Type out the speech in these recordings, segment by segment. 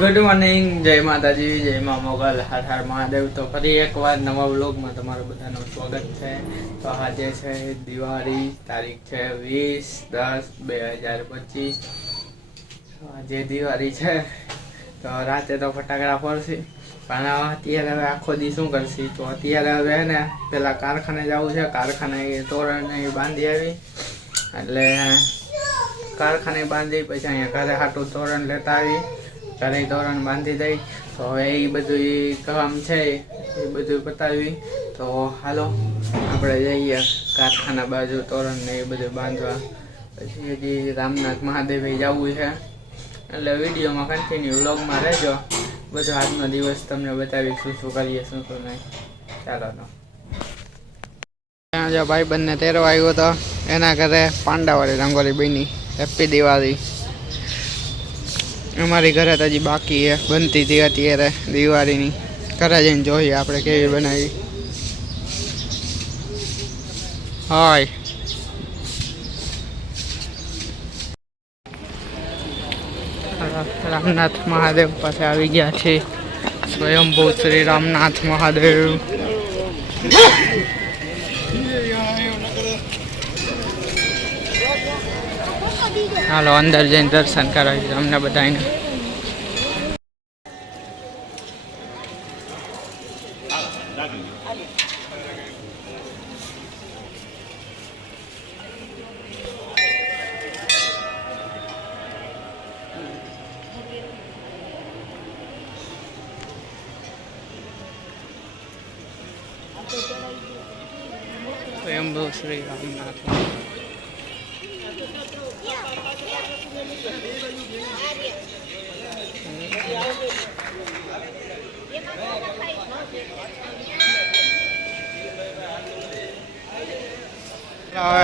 Good morning, જય માતાજી, જય મા મોગલ, હર હર મહાદેવ। તો ફરી એકવાર નવા વ્લોગમાં તમારું બધાનું સ્વાગત છે। તો આજે છે દિવાળી, તારીખ છે 20/10/2025। આજે દિવાળી છે તો રાતે તો ફટાકડા ફોડશે, પણ અત્યારે હવે આખો દી શું કરશે? તો અત્યારે હવે ને પેલા કારખાને જવું છે, કારખાને તોરણ ને બાંધી આવી, એટલે કારખાને બાંધી પછી અહીંયા ઘરે હાટું તોરણ લેતા આવી, ઘરે તોરણ બાંધી દઈ। તો હવે એ બધું કામ છે એ બધું પતાવી, તો હાલો આપણે જઈએ કારખાના બાજુ તોરણ ને એ બધું બાંધવા। પછી હજી રામનાથ મહાદેવે જવું છે, એટલે વિડીયોમાં કન્ટિન્યુ વ્લોગમાં રહેજો। બધો આજનો દિવસ તમને બતાવી શું શું કરીએ શું શું નહીં। ચાલો તો ત્યાં જો ભાઈ બંને તેરવા આવ્યો હતો, એના ઘરે પાંડાવાળી રંગોળી બની। હેપી દિવાળી। અમારી ઘરે તો હજી બાકી છે, બનતી હતી અત્યારે દિવાળીની। ઘરે જઈને જોઈએ આપણે કેવી બનાવી। હાય રામનાથ મહાદેવ પાસે આવી ગયા છે, સ્વયંભૂ શ્રી રામનાથ મહાદેવ। હાલો અંદર જઈને દર્શન કરાવી અમને બધાને। સ્વયંભૂ શ્રી રામનાથ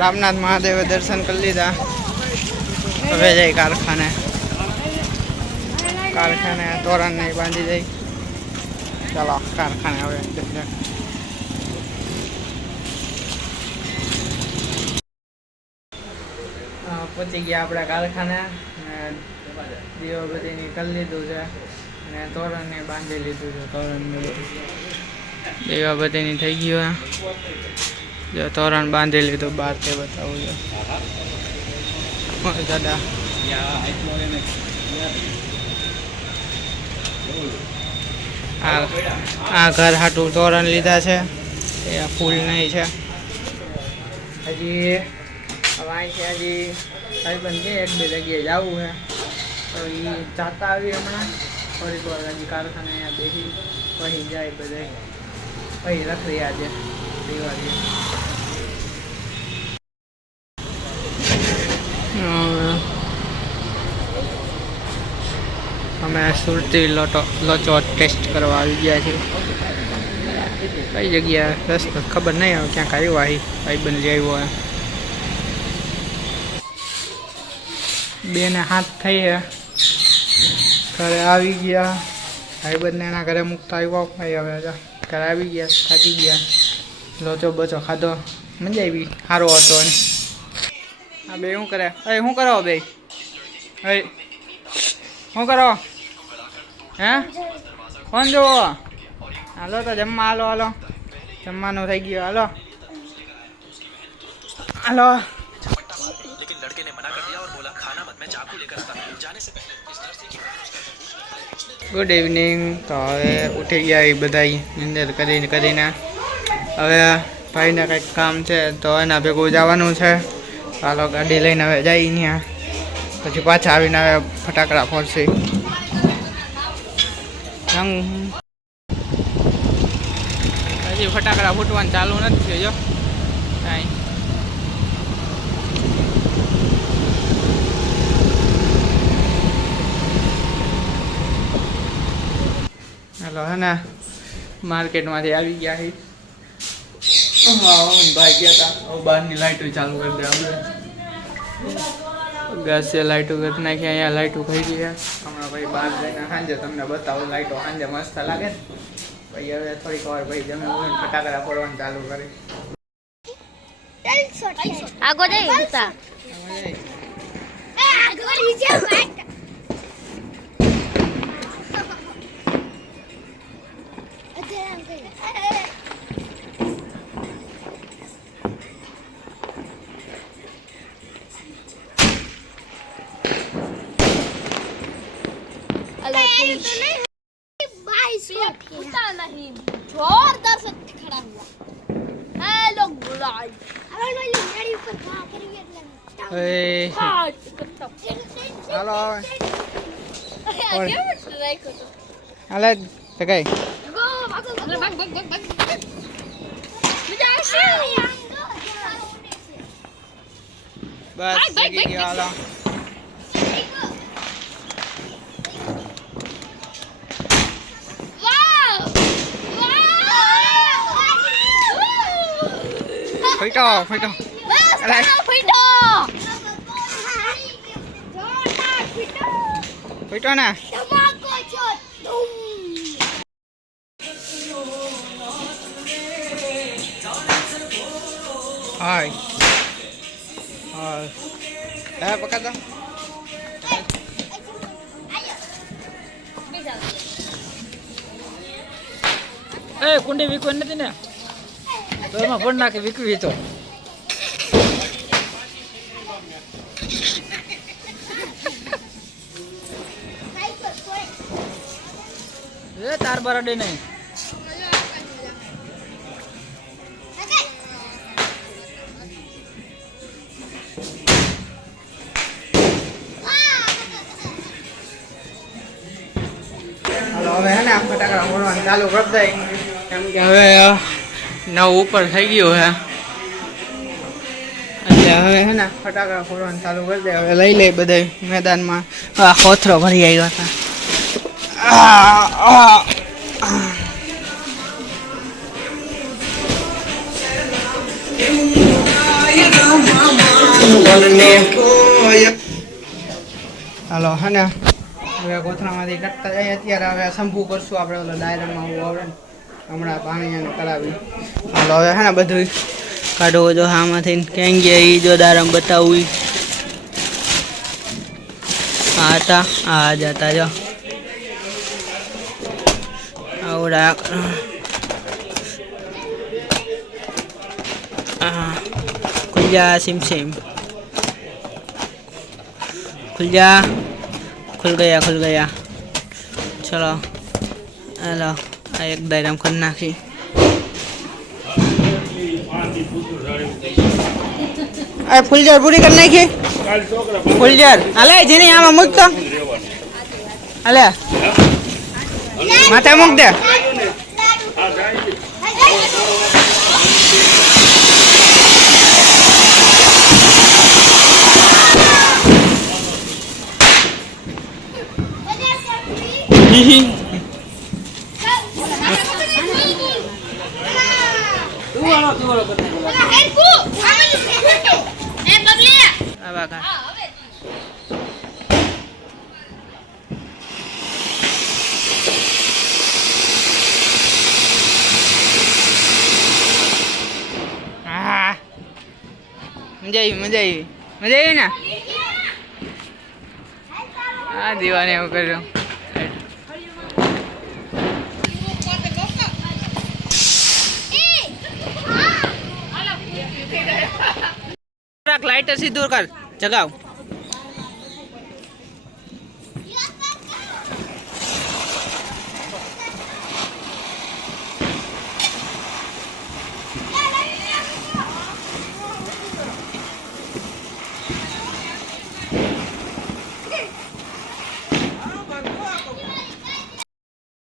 રામનાથ મહાદેવે દર્શન કરી લીધા, હવે જઈ કારખાને તોરણ ને બાંધી દઈ। ચાલો કારખાને હવે પહોંચી ગયા આપણે કારખાને। દીવા બધીની કરી લીધું છે અને તોરણ ને બાંધી લીધું છે। તોરણ દીવા બધીની થઈ ગયું, જો તોરણ બાંધી લીધું, બહાર તે બતાવું છે દાદા। આ ઘર હાટું તોરણ લીધા છે, એ ફૂલ નહીં છે હજી। હવે અહીંથી હજી ભાઈબંધ કે એક બે જગ્યાએ જવું છે, તો એ જાતા આવી હમણાં થોડીક વાર હજી કારખાને અહીંયા બેસી પછી જાય બધા, પછી રખડી આજે દિવાળી। અમે સુરતી લોચો ટેસ્ટ કરવા આવી ગયા છીએ। કઈ જગ્યા રસ્તો ખબર નહીં આવે, ક્યાંક આવ્યો આવી ભાઈબંધ જે આવ્યો બેને હાથ થઈ છે, ઘરે આવી ગયા ભાઈબંધને એના ઘરે મૂકતા આવ્યો ભાઈ। હવે ઘરે આવી ગયા, થાકી ગયા, લોચો બચો ખાધો, મજા આવી, સારો હતો। હા બે શું કરે? શું કરો બે? શું કરો હે? ફોન જોવો? હાલો તો જમવા, હાલો હાલો જમવાનું થઈ ગયું, હાલો હાલો। Good evening. તો હવે ઉઠી ગયા એ બધા નિંદર કરીને હવે ભાઈને કંઈક કામ છે તો એના ભેગું જવાનું છે। ચાલો ગાડી લઈને હવે જઈએ ત્યાં, પછી પાછા આવીને હવે ફટાકડા ફોડશે। હજી ફટાકડા ફૂટવાનું ચાલુ નથી થયું જો કાંઈ। हेलो है ना, मार्केट में આવી ગયા છે। ભાઈ ગયા હતા, બહારની લાઈટો ચાલુ કરી દે આપણે, ગેસ લાઈટો કરી નાખી, અહીંયા લાઈટો થઈ ગઈ છે હમણાં। ભાઈ બહાર જઈને સાંજે તમને બતાવું, લાઈટો સાંજે મસ્ત લાગે ને। ભાઈ હવે થોડીક વાર ભાઈ જમે ફટાકડા ફોડવાનું ચાલુ કરી। આગો દે जोरदार से खड़ा हुआ हेलो गाइस હાલો हेलो હાલે તો કઈ બસ જગી ગયો હાલો ફઈટો ફઈટો ફઈટો ને હાય હાય પકડ દો એ કુંડી વીકવી નથી ને તો એમાં ફોન નાખી વીકવી તો એ તાર બરાડે નહીં હાલો હવે હે ને ફટાકડા ફોડવાનું ચાલુ કરી દઈ કેમ કે હવે 9 ઉપર થઈ ગયું હે એટલે હવે હે ને ફટાકડા ફોડવાનું ચાલુ કરી દે હવે લઈ લે બધા મેદાનમાં કોથરો ભરી આવ્યો હતા હાલો હે ને હવે કોથરામાંથી કાઢતા જઈએ અત્યારે હવે શંભુ કરશું આપણે ઓલા ડાયરામાં આવું આવડે ને હમણાં પાણી કરાવી હાલો હવે હે ને બધું કાઢવો જો આમાંથી ક્યાં ગયા એ જો દારામ બતાવવું આ હતા આ જતા જો આવડા खुल जा सिम सिम खुल जा खुल गया चलो हेलो एक दायराम कर नाखी अरे फुलझर पूरी कर नाखी फुलझर अले जेने आमा मुकता अले माथा मुक दे मजा आई ना हाँ दीवाने એવું કર્યો लाइट ऐसी दूर कर जगाओ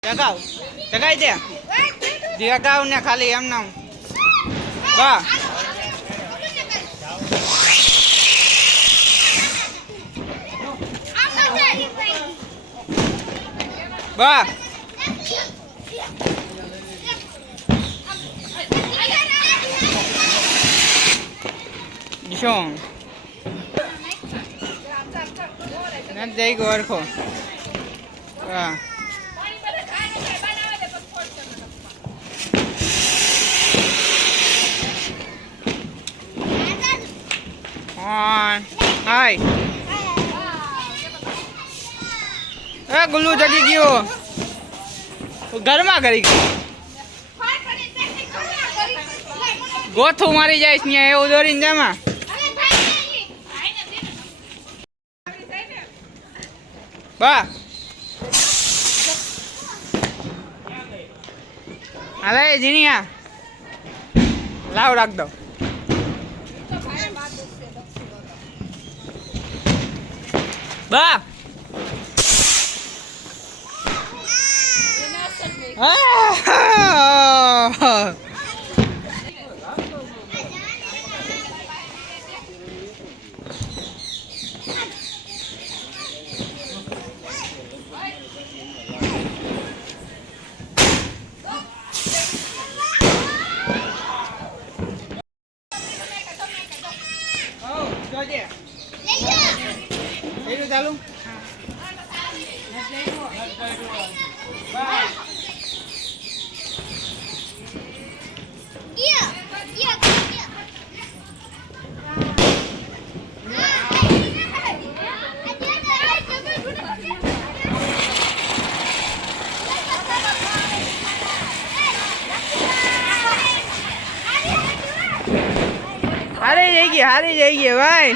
जगाओ जगाई दे जगाओ ने खाली एम नाम वाह वाह निशों न जाई गोर को वाह हाय ए गुल्लू जगी गयो घर में करी गोथू मारी जाए એવું દોરીને જામાં બા અરે જીનિયા લાવ રાખ દો બા ચાલુ હારી જઈ ગઈ ભાઈ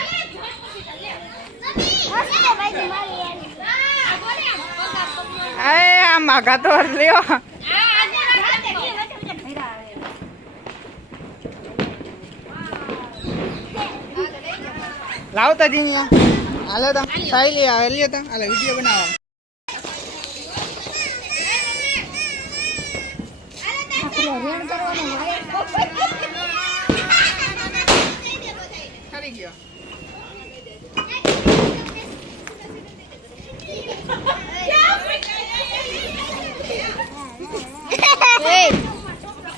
અરે આ માગા તો લ્યો લાવ તા જીનિયા હાલો તો સાઈ લે આવે લ્યો તો હાલે વિડિયો બનાવો ખરી ગયો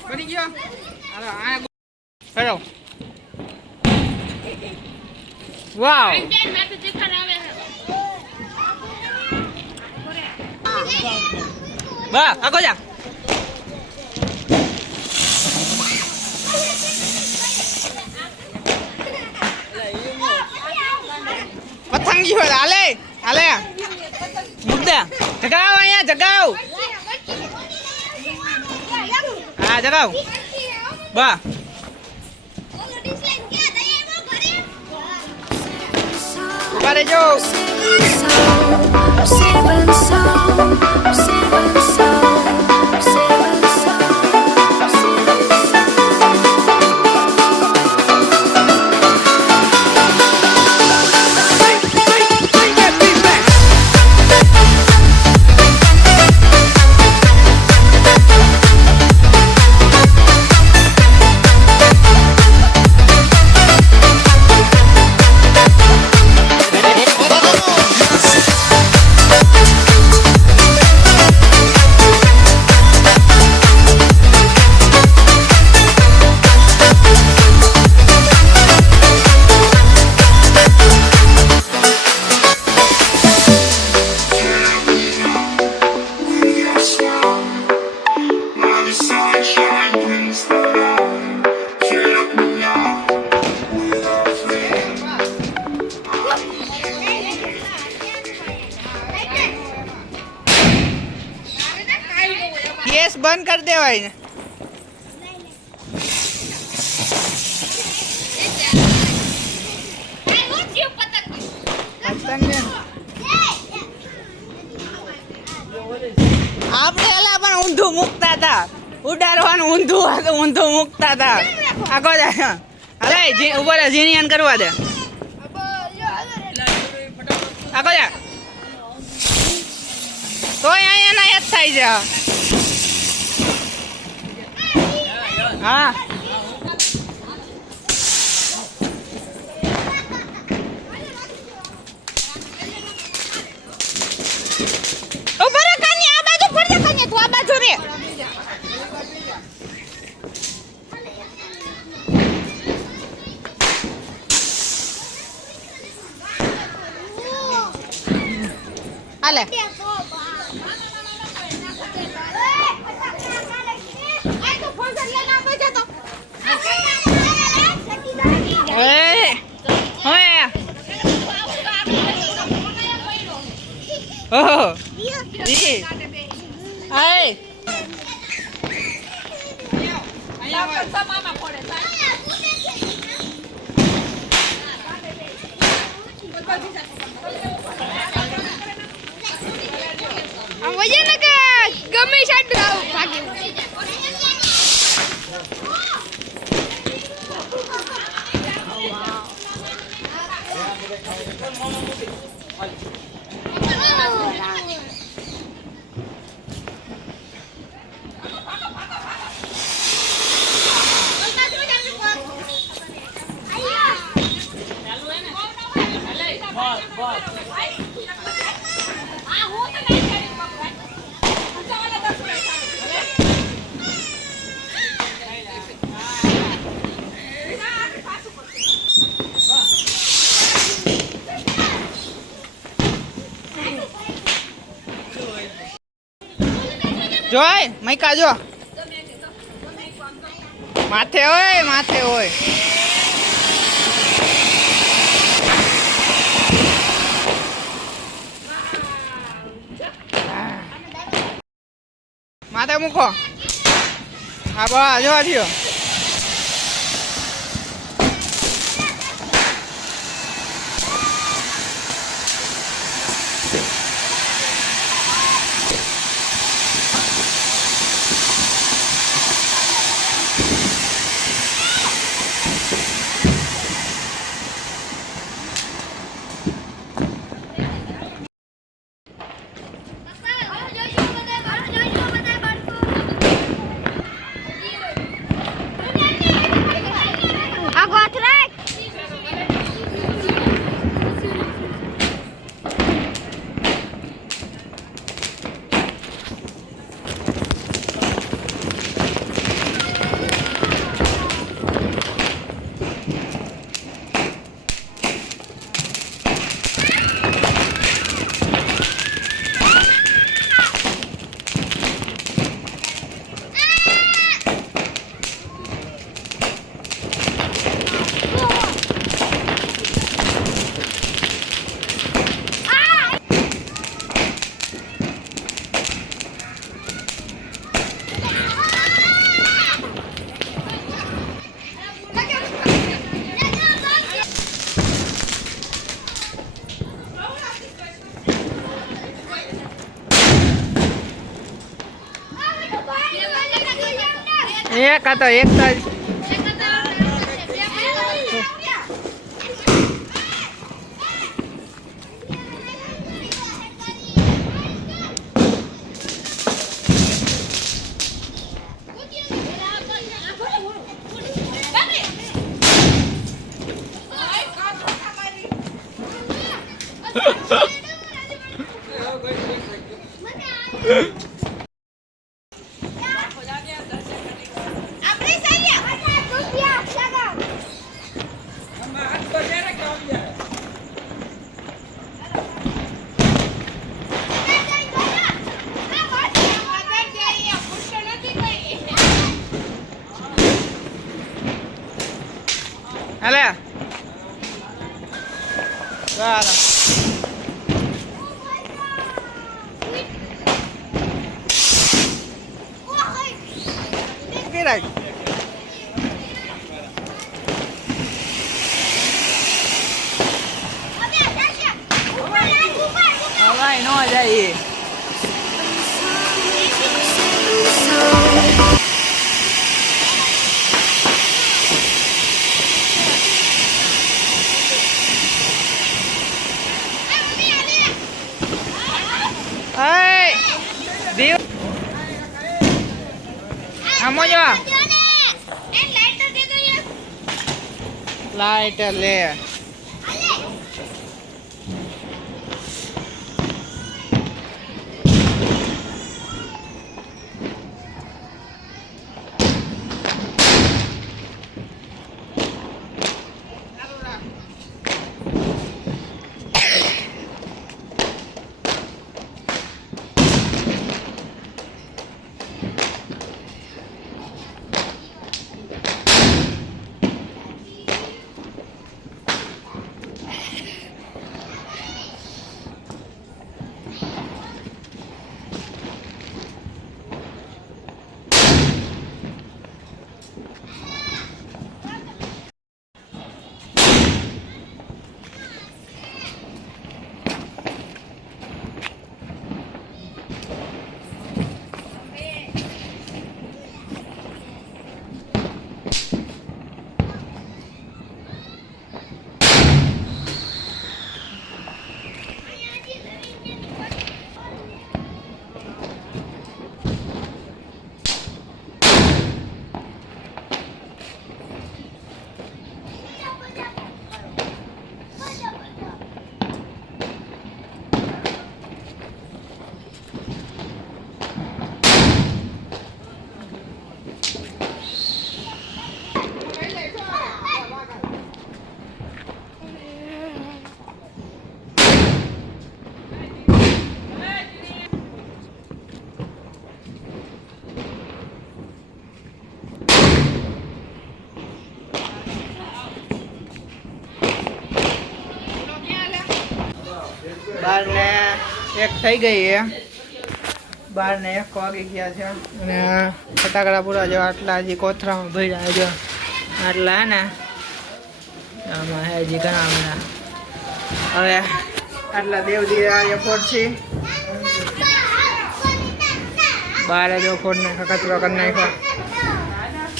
બની ગયો હાલો આ હેલો વાવ બા આગો જા પતંગી હોય હાલે હાલે મુદ્દા જગાવ અહીંયા જગાવ હા જગાવ બા ઉભા રહેજો गैस बंद कर दे भाई ने આપણે એલા પણ ઊંધું મૂકતા હતા ઉડાડવાનું ઊંધું મૂકતા હતા આગો જા અરે જી ઉપર જીનિયન કરવા દે આગો જા તોય અહીંયા ના યાદ થાય છે હા ઉપર કાની આ બાજુ ફરજે કાની તું આ બાજુ રે આલે Oh, iya. Hai. Ang wajan na ka, gami siya daw. જોય મૈકા જો માથે હોય માથે હોય માથે મૂકો હા બસ જો થયો એક આ તો એક તો હાલે ચાલો રાખ હવે નો જાય લાઇટર લે 12:01 થઈ ગઈ છે. 12:01 વાગી ગયા છે અને ફટાકડા પૂરા જો આટલા હજી કોથરામાં ભર્યા જો આટલા હે ને આમાં હે હજી ઘણા બધા. હવે આટલા દેવ દિવાળી ફોડશી. બારે જો ફોડ નાખો, કચરો કરી નાખ્યો.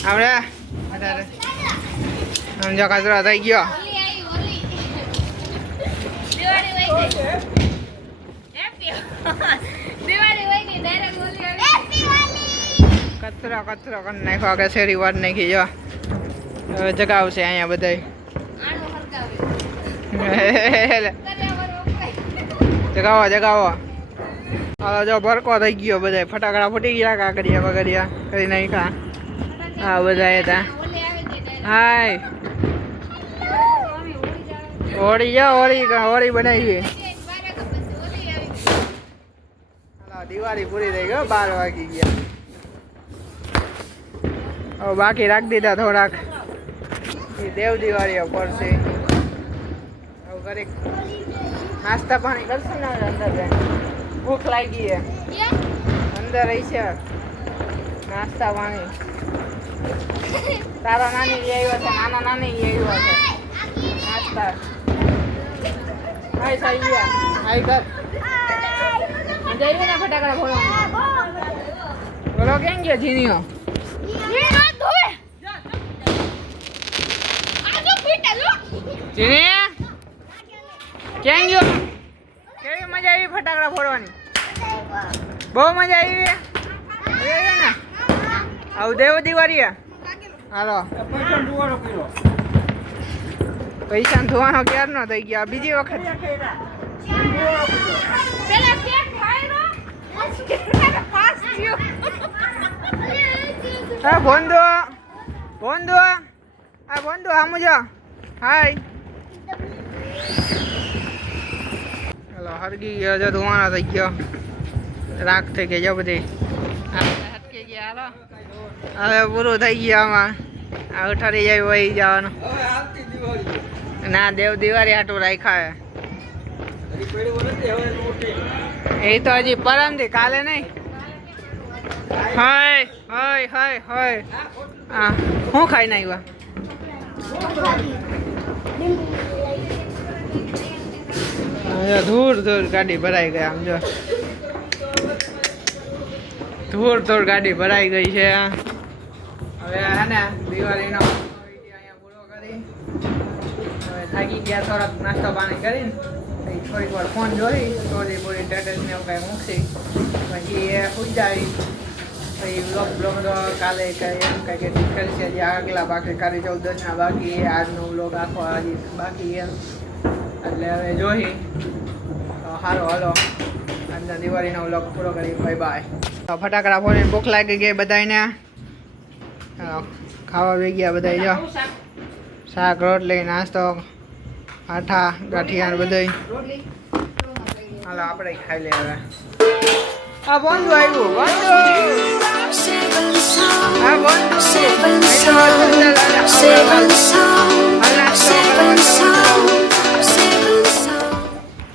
આપણે વધારે આમ જો કચરો થઈ ગયો. કચરો કરી નાખ્યો. આગળ શેરી વાર નાખી જો. હવે જગાવશે અહીંયા બધા. જગાવો. હાલો જો ભરકો થઈ ગયો. બધા ફટાકડા ફૂટી ગયા. કાકરિયા બગડિયા કરી નાખ્યા. હા બધા હતા. હાય હોળી બનાવી. દિવાળી પૂરી થઈ ગયો. 12 વાગી ગયા. હવે બાકી રાખી દીધા થોડાક. દેવ દિવાળીઓ પડશે. હવે ઘરે નાસ્તા પાણી કરશે ને અંદર ભૂખ લાગી છે. અંદર રહી છે નાસ્તા પાણી. તારા નાની લઈ આવ્યો છે, નાના નાની લઈ આવ્યો છે નાસ્તા. હાય સાઈયા હાય કર. મજા આવી ને ફટાકડા ફોડવા? બોલો કેમ ગયો જીનીઓ? જીની કેમ ગયો? કેવી મજા આવી ફટાકડા ફોડવાની? બહુ મજા આવી ને? આવું દેવ દિવાળી. હાલો પૈસા ધોવાનો ક્યારનો થઈ ગયા? બીજી વખત હા બોંધો આમ જો. હાય હાલો હરગી ગયો જો. ધોવાનો થઈ ગયો. રાખ થઈ ગઈ જો બધી. હટકી ગયા. હાલો હવે પૂરું થઈ ગયું. આમાં આ ઠરી જાય વહી જવાનું. ના દેવ દિવાળી હાટું રાખ્યા. એ તો હજી પરમથી, કાલે નહીં. હાય હા હું ખાઈને આવ્યા? ધૂળ ગાડી ભરાઈ ગઈ. આમ જો ધૂળ ગાડી ભરાઈ ગઈ છે. હવે હે ને દિવાળીનો અહીંયા પૂરો કરી. હવે થાકી ગયા. થોડાક નાસ્તો પાણી કરીને થોડીક વાર ફોન જોઈ. થોડી પૂરી સ્ટેટસ ને એવું કાંઈ મૂકશી. પછી એ પૂજાવી. પછી બ્લોગ તો કાલે એમ કાંઈક એડિટ કરશે. હજી આગલા બાકી કાલે 14 બાકી. આજનો બ્લોગ આખો હજી બાકી એમ. એટલે હવે જોઈ તો સારો. હાલો આજના દિવાળીનો બ્લોગ પૂરો કરી. બાય. ફટાકડા ફોડીને ભૂખ લાગી ગઈ બધાને. ખાવા આવી ગયા બધા. જો શાક રોટલી નાસ્તો આઠા ગાંઠિયા બધું. હાલો આપણે ખાઈ લે હવે. આ બોંધુ આવ્યું. બોંધુ